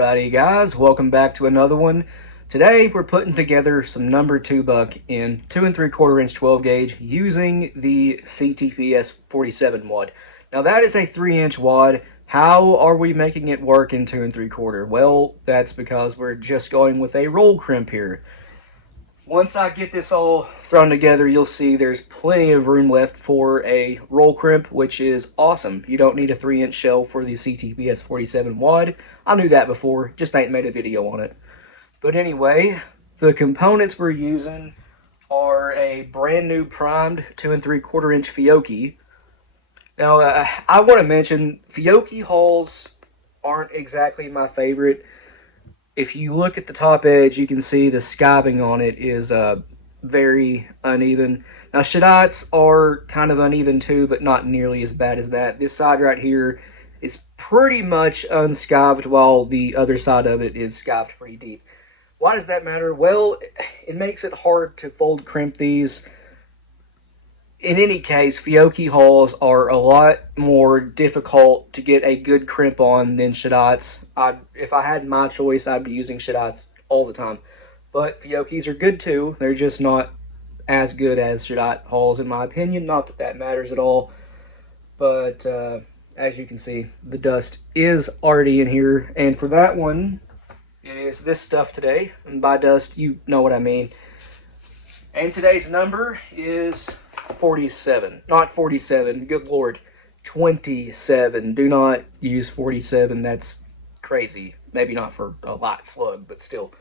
Alrighty guys, welcome back to another one. Today we're putting together some number 2 buck in 2 3/4 inch 12 gauge using the CTPS-47 wad. Now that is a 3-inch wad. How are we making it work in 2 3/4? Well, that's because we're just going with a roll crimp here. Once I get this all thrown together, you'll see there's plenty of room left for a roll crimp, which is awesome. You don't need a 3-inch shell for the CTPS-47 wad. I knew that before, just ain't made a video on it. But anyway, the components we're using are a brand new primed 2 3/4 inch Fiocchi. Now, I want to mention, Fiocchi hulls aren't exactly my favorite. If you look at the top edge, you can see the skiving on it is very uneven. Now, Shadites are kind of uneven too, but not nearly as bad as that. This side right here is pretty much unskived, while the other side of it is skived pretty deep. Why does that matter? Well, it makes it hard to fold crimp these. In any case, Fiocchi hulls are a lot more difficult to get a good crimp on than Shadites. If I had my choice, I'd be using Shadites all the time. But Fiocchis are good too. They're just not as good as Shadite hulls, in my opinion. Not that that matters at all. But as you can see, the dust is already in here. And for that one, it is this stuff today. And by dust, you know what I mean. And today's number is 47. Not 47. Good Lord. 27. Do not use 47. That's crazy. Maybe not for a light slug, but still.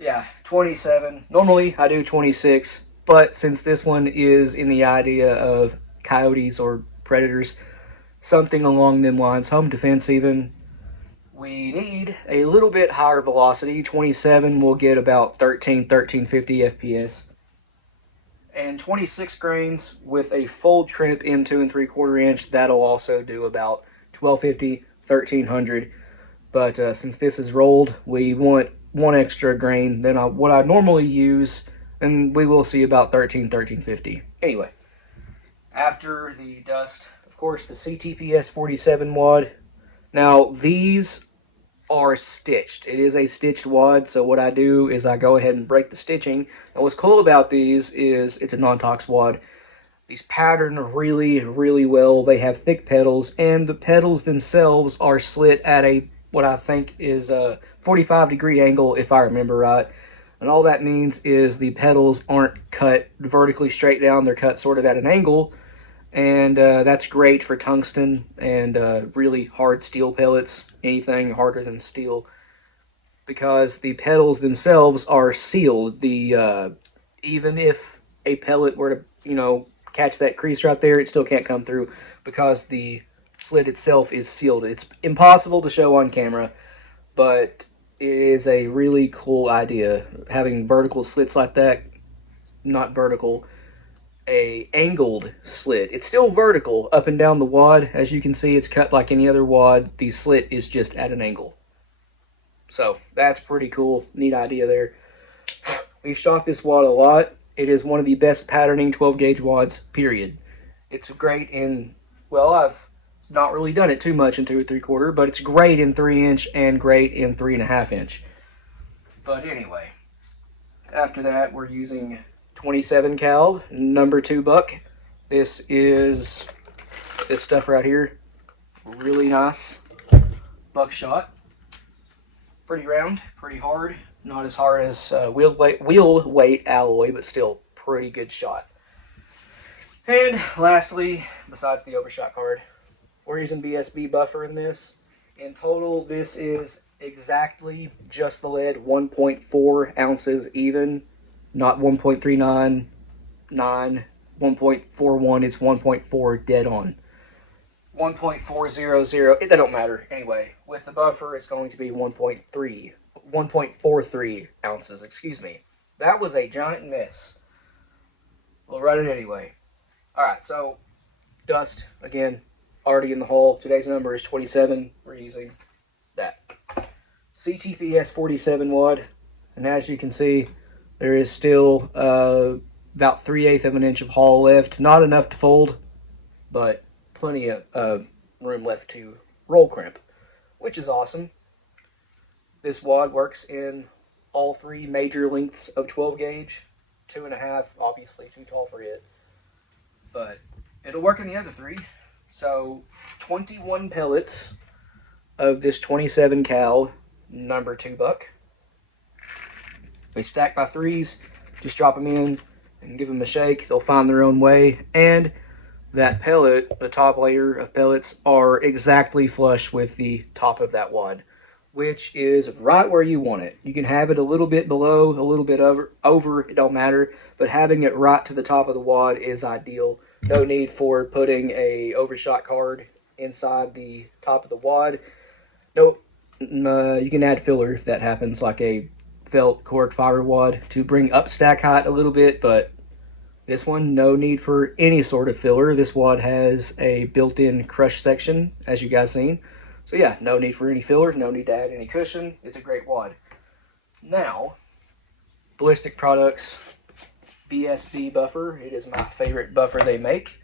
Yeah, 27. Normally, I do 26. But since this one is in the idea of coyotes or predators, something along them lines, home defense even, we need a little bit higher velocity. 27 will get about 1350 FPS. And 26 grains with a fold crimp in 2 3/4 inch, that'll also do about 1250, 1300. But since this is rolled, we want one extra grain than what I normally use, and we will see about 1350. Anyway, after the dust, of course, the CTPS-47 wad. Now, these are stitched. It is a stitched wad, so what I do is I go ahead and break the stitching. And what's cool about these is it's a non-tox wad. These pattern really, really well. They have thick petals, and the petals themselves are slit at what I think is a 45-degree angle, if I remember right. And all that means is the petals aren't cut vertically straight down. They're cut sort of at an angle. And that's great for tungsten and really hard steel pellets, anything harder than steel, because the petals themselves are sealed. Even if a pellet were to, catch that crease right there, it still can't come through because the slit itself is sealed. It's impossible to show on camera, but it is a really cool idea, having vertical slits like that. Not vertical, a angled slit. It's still vertical up and down the wad. As you can see, it's cut like any other wad. The slit is just at an angle. So that's pretty cool. Neat idea there. We've shot this wad a lot. It is one of the best patterning 12 gauge wads, period. It's great in, well, I've not really done it too much in 2 3/4, but it's great in 3-inch and great in 3.5 inch. But anyway, after that, we're using 27 cal, number 2 buck. This is this stuff right here. Really nice buckshot. Pretty round, pretty hard. Not as hard as wheel weight alloy, but still pretty good shot. And lastly, besides the overshot card, we're using BSB buffer in this. In total, this is exactly just the lead, 1.4 ounces even. Not 1.399, 1.41, it's 1.4 dead on. 1.400, that don't matter. Anyway, with the buffer, it's going to be 1.43 ounces, excuse me. That was a giant miss. We'll run it anyway. Alright, so, dust, again, already in the hole. Today's number is 27. We're using that. CTPS-47 wad, and as you can see, there is still about 3/8 of an inch of hull left. Not enough to fold, but plenty of room left to roll crimp, which is awesome. This wad works in all three major lengths of 12 gauge. 2.5, obviously too tall for it, but it'll work in the other three. So 21 pellets of this 27 cal number 2 buck. They stack by threes. Just drop them in and give them a shake. They'll find their own way. And that pellet, the top layer of pellets, are exactly flush with the top of that wad, which is right where you want it. You can have it a little bit below, a little bit over, it don't matter, but having it right to the top of the wad is ideal. No need for putting a overshot card inside the top of the wad. Nope, you can add filler if that happens, like a felt cork fiber wad to bring up stack height a little bit, but this one, no need for any sort of filler. This wad has a built-in crush section, as you guys seen. So yeah, no need for any filler, no need to add any cushion. It's a great wad. Now, Ballistic Products BSB buffer. It is my favorite buffer they make.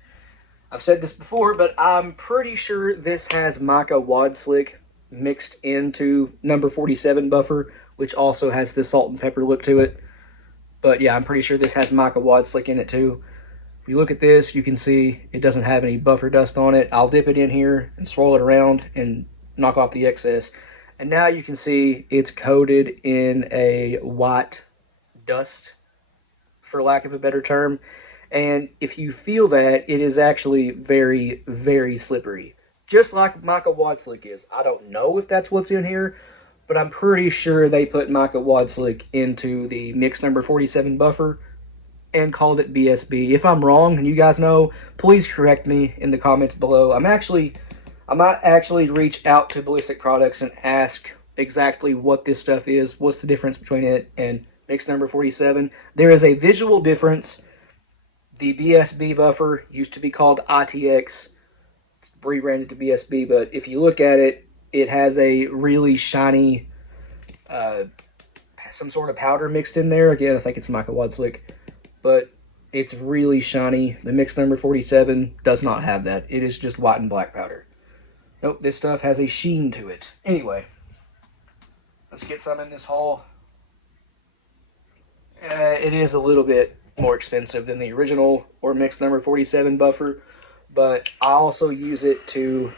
I've said this before, but I'm pretty sure this has mica wad slick mixed into number 47 buffer, which also has the salt and pepper look to it. But yeah, I'm pretty sure this has mica wad slick in it too. If you look at this, you can see it doesn't have any buffer dust on it. I'll dip it in here and swirl it around and knock off the excess. And now you can see it's coated in a white dust, for lack of a better term. And if you feel that, it is actually very, very slippery. Just like mica wad slick is. I don't know if that's what's in here, but I'm pretty sure they put mica wad slick into the mix number 47 buffer and called it BSB. If I'm wrong and you guys know, please correct me in the comments below. I might actually reach out to Ballistic Products and ask exactly what this stuff is, what's the difference between it and mix number 47. There is a visual difference. The BSB buffer used to be called ITX. It's rebranded to BSB, but if you look at it, it has a really shiny, some sort of powder mixed in there. Again, I think it's mica wad slick, but it's really shiny. The mix number 47 does not have that. It is just white and black powder. Nope, this stuff has a sheen to it. Anyway, let's get some in this haul. It is a little bit more expensive than the original or mix number 47 buffer, but I also use it to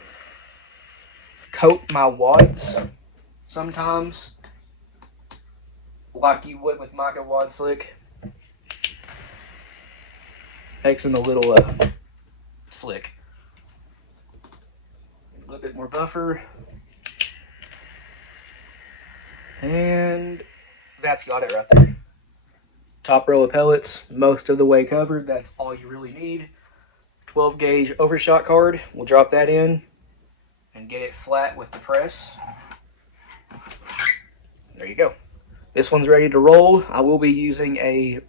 coat my wads sometimes, like you would with mica wad slick. Makes them a little slick. A little bit more buffer, and that's got it right there. Top row of pellets, most of the way covered. That's all you really need. 12 gauge overshot card. We'll drop that in and get it flat with the press. There you go. This one's ready to roll. I will be using a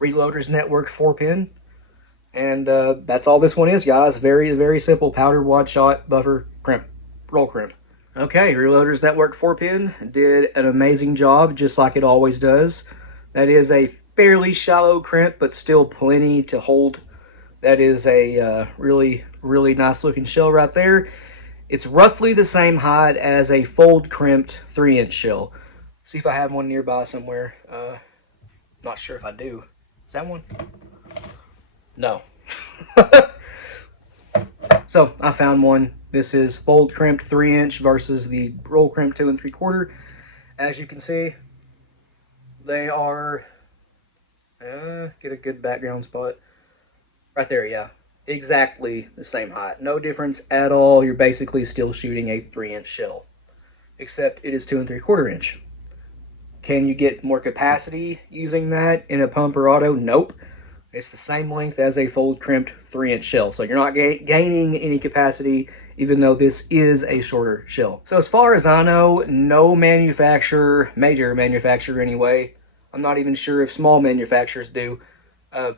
Reloaders Network 4-pin. And that's all this one is, guys. Very, very simple. Powder, wad shot, buffer, crimp, roll crimp. Okay, Reloaders Network 4-pin did an amazing job, just like it always does. That is a fairly shallow crimp, but still plenty to hold. That is a really, really nice looking shell right there. It's roughly the same height as a fold crimped 3-inch shell. See if I have one nearby somewhere. Not sure if I do. Is that one? No. So I found one. This is fold crimped 3-inch versus the roll crimp 2 3/4. As you can see, they are get a good background spot right there. Yeah, exactly the same height. No difference at all. You're basically still shooting a 3-inch shell, except it is 2 3/4 inch. Can you get more capacity using that in a pump or auto? Nope. It's the same length as a fold crimped 3-inch shell. So you're not gaining any capacity, even though this is a shorter shell. So as far as I know, no manufacturer, major manufacturer anyway, I'm not even sure if small manufacturers do,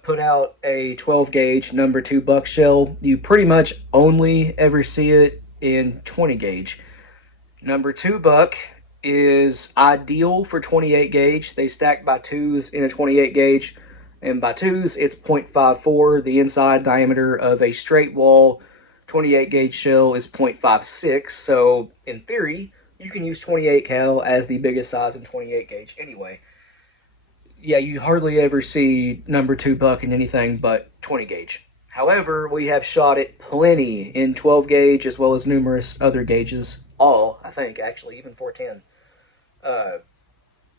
put out a 12 gauge number 2 buck shell. You pretty much only ever see it in 20 gauge. Number 2 buck is ideal for 28 gauge. They stack by 2s in a 28 gauge. And by 2s, it's 0.54. The inside diameter of a straight wall 28 gauge shell is 0.56. So in theory, you can use 28 cal as the biggest size in 28 gauge anyway. Yeah, you hardly ever see number 2 buck in anything but 20 gauge. However, we have shot it plenty in 12 gauge as well as numerous other gauges. All, I think, actually, even 410.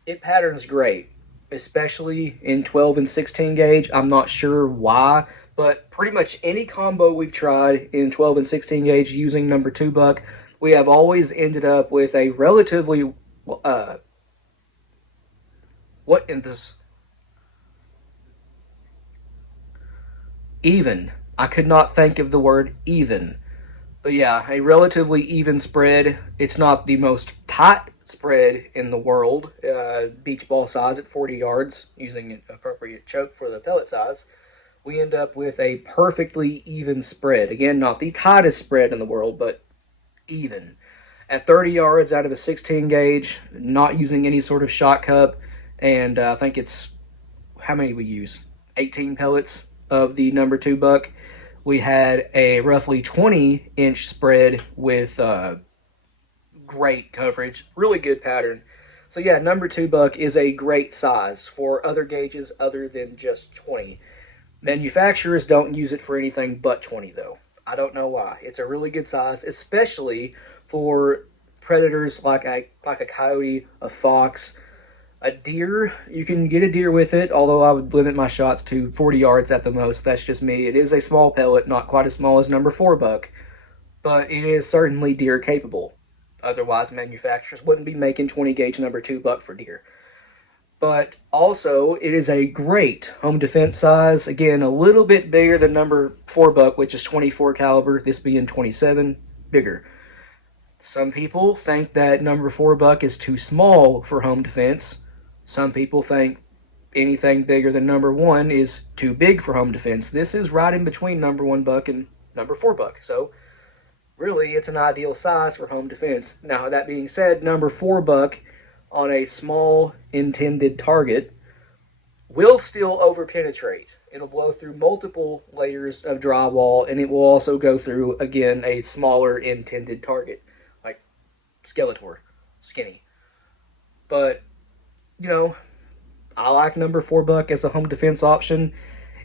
It patterns great, especially in 12 and 16 gauge. I'm not sure why, but pretty much any combo we've tried in 12 and 16 gauge using number 2 buck, we have always ended up with a relatively what in this? Even. I could not think of the word even. But yeah, a relatively even spread. It's not the most tight spread in the world. Beach ball size at 40 yards, using an appropriate choke for the pellet size. We end up with a perfectly even spread. Again, not the tightest spread in the world, but even. At 30 yards out of a 16 gauge, not using any sort of shot cup, and I think it's, how many we use? 18 pellets of the number 2 buck. We had a roughly 20-inch spread with great coverage, really good pattern. So yeah, number 2 buck is a great size for other gauges other than just 20. Manufacturers don't use it for anything but 20 though. I don't know why. It's a really good size, especially for predators like a coyote, a fox, a deer. You can get a deer with it, although I would limit my shots to 40 yards at the most. That's just me. It is a small pellet, not quite as small as number 4 buck, but it is certainly deer capable. Otherwise, manufacturers wouldn't be making 20 gauge number 2 buck for deer. But also, it is a great home defense size. Again, a little bit bigger than number 4 buck, which is 24 caliber, this being 27, bigger. Some people think that number 4 buck is too small for home defense. Some people think anything bigger than number 1 is too big for home defense. This is right in between number 1 buck and number 4 buck. So, really, it's an ideal size for home defense. Now, that being said, number 4 buck on a small intended target will still overpenetrate. It'll blow through multiple layers of drywall, and it will also go through, again, a smaller intended target, like Skeletor, skinny. But, you know, I like number 4 buck as a home defense option.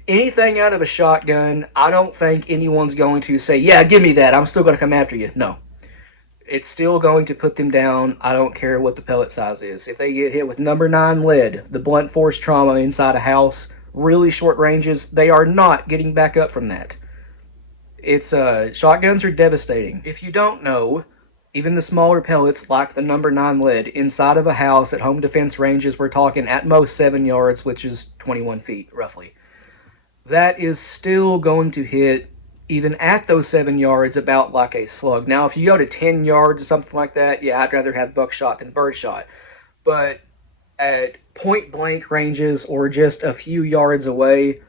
Anything out of a shotgun, I don't think anyone's going to say, yeah, give me that, I'm still going to come after you. No. It's still going to put them down. I don't care what the pellet size is. If they get hit with number 9 lead, the blunt force trauma inside a house, really short ranges, they are not getting back up from that. It's shotguns are devastating. If you don't know, even the smaller pellets like the number 9 lead inside of a house at home defense ranges, we're talking at most 7 yards, which is 21 feet roughly. That is still going to hit, even at those 7 yards, about like a slug. Now, if you go to 10 yards or something like that, yeah, I'd rather have buckshot than birdshot. But at point blank ranges or just a few yards away,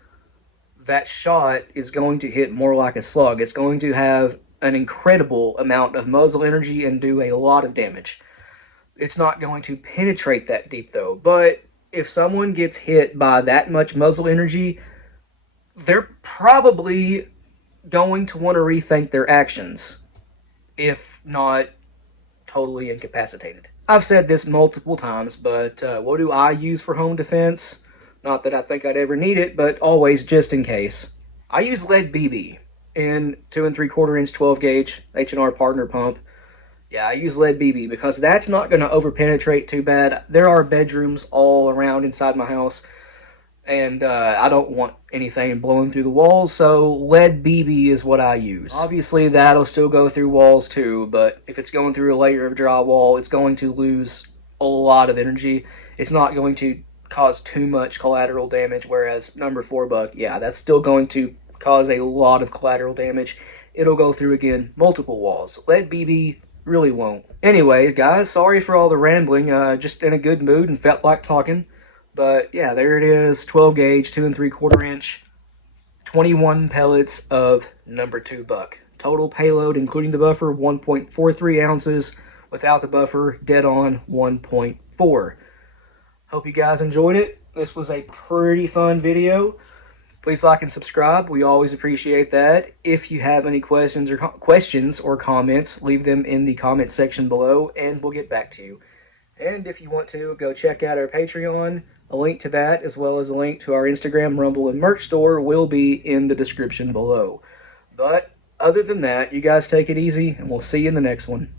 that shot is going to hit more like a slug. It's going to have an incredible amount of muzzle energy and do a lot of damage. It's not going to penetrate that deep though. But if someone gets hit by that much muzzle energy, they're probably going to want to rethink their actions, if not totally incapacitated. I've said this multiple times, but what do I use for home defense? Not that I think I'd ever need it, but always just in case. I use lead BB in 2 3/4 inch 12 gauge H&R partner pump. Yeah, I use lead BB because that's not going to overpenetrate too bad. There are bedrooms all around inside my house, and I don't want anything blowing through the walls, so lead BB is what I use. Obviously, that'll still go through walls too, but if it's going through a layer of drywall, it's going to lose a lot of energy. It's not going to cause too much collateral damage, whereas number 4 buck, yeah, that's still going to cause a lot of collateral damage. It'll go through, again, multiple walls. Lead BB really won't. Anyways, guys, sorry for all the rambling. Just in a good mood and felt like talking. But yeah, there it is, 12 gauge, 2 3/4 inch, 21 pellets of number 2 buck. Total payload, including the buffer, 1.43 ounces. Without the buffer, dead on 1.4. Hope you guys enjoyed it. This was a pretty fun video. Please like and subscribe. We always appreciate that. If you have any questions or comments, leave them in the comment section below, and we'll get back to you. And if you want to, go check out our Patreon. A link to that, as well as a link to our Instagram, Rumble, and merch store, will be in the description below. But other than that, you guys take it easy, and we'll see you in the next one.